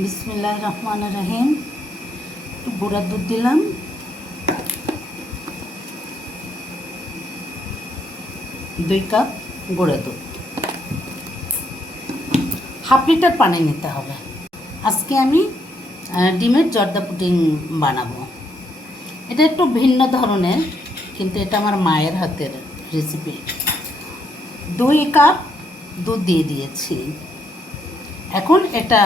বিসমিল্লাহির রহমানির রহিম। একটু গুঁড়া দুধ দিলাম, 2 কাপ গুঁড়া দুধ, হাফ লিটার পানি নিতে হবে। আজকে আমি ডিমের জর্দা পুডিং বানাবো। এটা একটু ভিন্ন ধরনের, কিন্তু এটা আমার মায়ের হাতের রেসিপি। 2 কাপ দুধ দিয়ে দিয়েছি, এখন এটা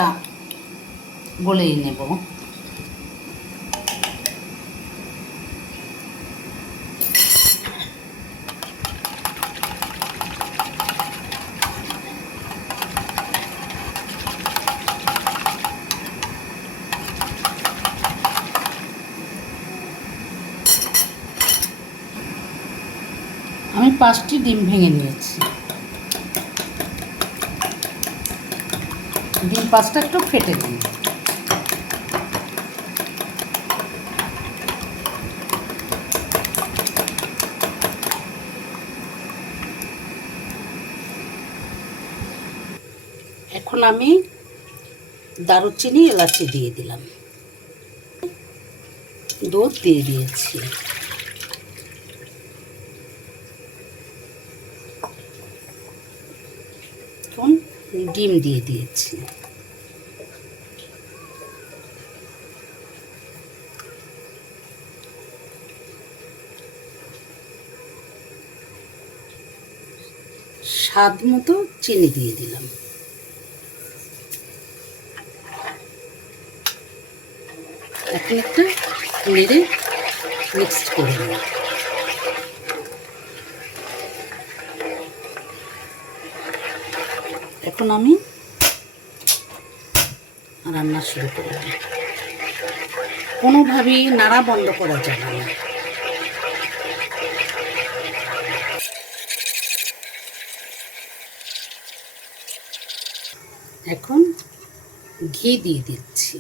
গলেই নেব। আমি 5টি ডিম ভেঙে নিয়েছি। ডিম 5টা একটু ফেটে দিন। এখন আমি দারুচিনি এলাচি দিয়ে দিলাম, দুধ দিয়ে দিয়েছি। এখন ডিম দিয়ে দিয়েছি। স্বাদ মতো চিনি দিয়ে দিলাম। এখন একটা নেড়ে মিক্সড করে নিই। এখন আমি রান্না শুরু করব। কোনোভাবেই নাড়া বন্ধ করা যাবে না। এখন ঘি দিয়ে দিচ্ছি,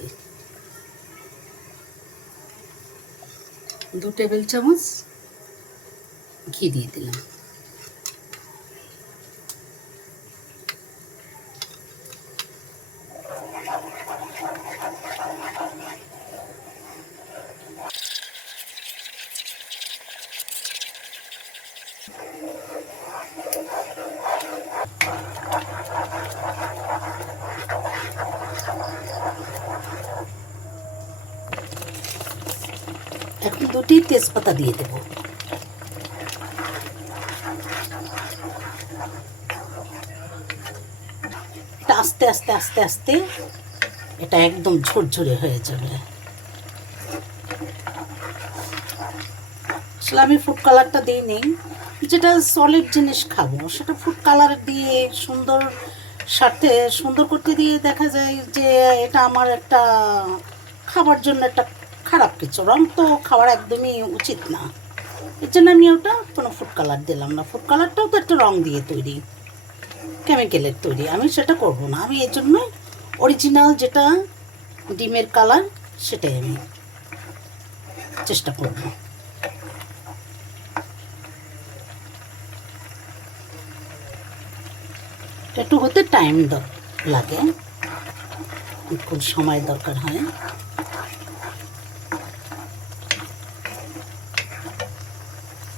2 টেবিল চামচ ঘি দিয়ে দিলাম। এখন 2টি তেজপাতা দিয়ে দেব। এটা আস্তে আস্তে আস্তে আস্তে এটা একদম ঝরঝরে হয়ে যাবে। আসলে আমি ফুড কালারটা দিইনি, যেটা সলিড জিনিস খাবো সেটা ফুড কালার দিয়ে সুন্দর সাথে সুন্দর করতে দিয়ে দেখা যায় যে এটা আমার একটা খাবার জন্য একটা খারাপ কিছু। রং তো খাওয়ার একদমই উচিত না, এর জন্য আমি ওটা কোনো ফুড কালার দিলাম না। ফুড কালারটাও তো একটা রং দিয়ে তৈরি, কেমিক্যালের তৈরি, আমি সেটা করব না। আমি এর জন্য অরিজিনাল যেটা ডিমের কালার সেটাই আমি চেষ্টা করব। একটু হতে টাইম লাগে, খুব সময় দরকার হয়।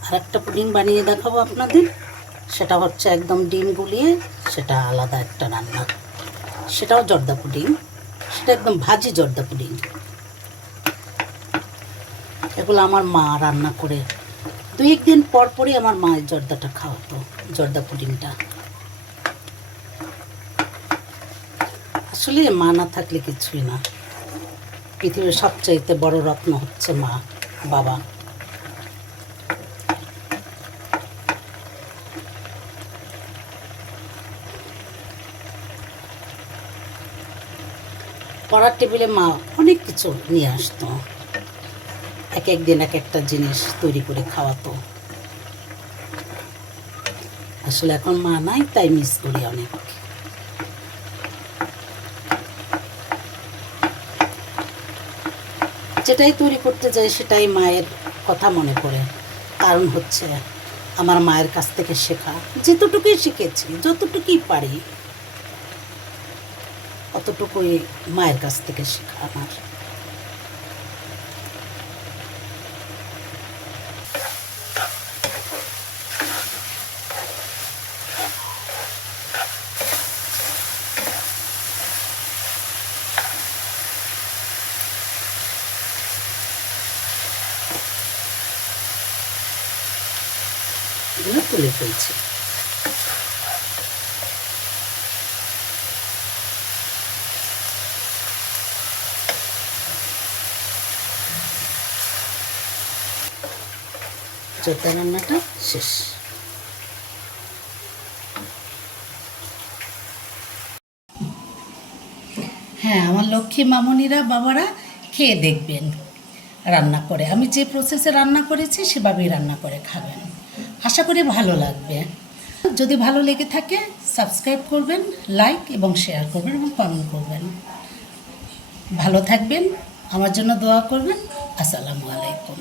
আর একটা পুডিং বানিয়ে দেখাবো আপনাদের, সেটা হচ্ছে একদম ডিম গুলিয়ে, সেটা আলাদা একটা রান্না, সেটাও জর্দা পুডিং, সেটা একদম ভাজি জর্দা পুডিং। এগুলো আমার মা রান্না করে 2-1 দিন পর পরই আমার মায়ের জর্দাটা খাওয়াতো, জর্দা পুডিংটা। আসলে মা না থাকলে কিছুই না। পৃথিবীর সবচাইতে বড় রত্ন হচ্ছে মা, বাবা। পড়ার টেবিলে মা অনেক কিছু নিয়ে আসতো, এক এক দিন এক একটা জিনিস তৈরি করে খাওয়াতো। আসলে এখন মা নাই, তাই মিস করি অনেক। যেটাই তৈরি করতে যাই সেটাই মায়ের কথা মনে পড়ে। কারণ হচ্ছে আমার মায়ের কাছ থেকে শেখা, যেতটুকুই শিখেছি, যতটুকুই পারি। অতটুকুই মায়ের কাছ থেকে শেখা আমার। এগুলো তুলে ফেলছি। জর্দা রান্নাটা শেষ। হ্যাঁ, আমার লক্ষ্মী মামনিরা বাবারা খেয়ে দেখবেন রান্না করে। আমি যে প্রসেসে রান্না করেছি সেভাবেই রান্না করে খাবেন, আশা করি ভালো লাগবে। যদি ভালো লেগে থাকে সাবস্ক্রাইব করবেন, লাইক এবং শেয়ার করবেন এবং কমেন্ট করবেন। ভালো থাকবেন, আমার জন্য দোয়া করবেন। আসসালামু আলাইকুম।